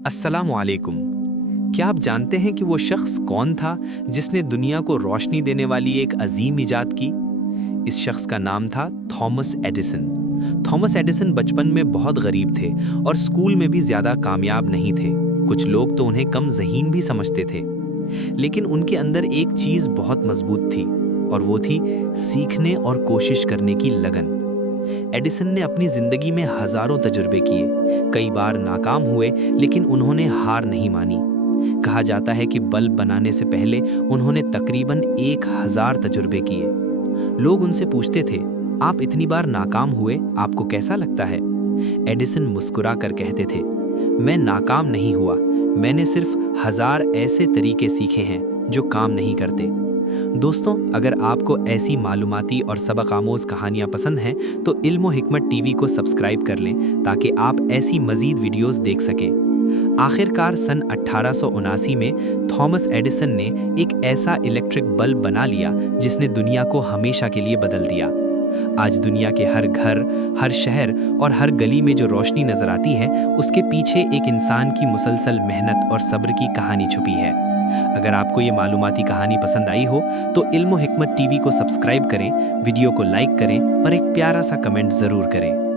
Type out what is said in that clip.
अस्सलाम वालेकुम। क्या आप जानते हैं कि वो शख्स कौन था जिसने दुनिया को रोशनी देने वाली एक अजीम इजाद की? इस शख्स का नाम था थॉमस एडिसन। थॉमस एडिसन बचपन में बहुत गरीब थे और स्कूल में भी ज़्यादा कामयाब नहीं थे। कुछ लोग तो उन्हें कम ज़हीन भी समझते थे, लेकिन उनके अंदर एक चीज़ बहुत मजबूत थी और वो थी सीखने और कोशिश करने की लगन। एडिसन ने अपनी जिंदगी में हजारों तजुर्बे किए, कई बार नाकाम हुए, लेकिन उन्होंने हार नहीं मानी। कहा जाता है कि बल्ब बनाने से पहले उन्होंने तकरीबन 1000 तजुर्बे किए। लोग उनसे पूछते थे, आप इतनी बार नाकाम हुए, आपको कैसा लगता है? एडिसन मुस्कुरा कर कहते थे, मैं नाकाम नहीं हुआ, मैंने सिर्फ 1000 ऐसे तरीके सीखे हैं जो काम नहीं करते। दोस्तों, अगर आपको ऐसी मालूमाती और सबक आमोज़ कहानियाँ पसंद हैं तो इल्म व हिकमत टीवी को सब्सक्राइब कर लें ताकि आप ऐसी मज़ीद वीडियोस देख सकें। आखिरकार सन 1879 में थॉमस एडिसन ने एक ऐसा इलेक्ट्रिक बल्ब बना लिया जिसने दुनिया को हमेशा के लिए बदल दिया। आज दुनिया के हर घर, हर शहर और हर गली में जो रोशनी नज़र आती है, उसके पीछे एक इंसान की मुसलसल मेहनत और सब्र की कहानी छुपी है। अगर आपको ये मालूमाती कहानी पसंद आई हो तो इल्म व हिकमत टीवी को सब्सक्राइब करें, वीडियो को लाइक करें और एक प्यारा सा कमेंट ज़रूर करें।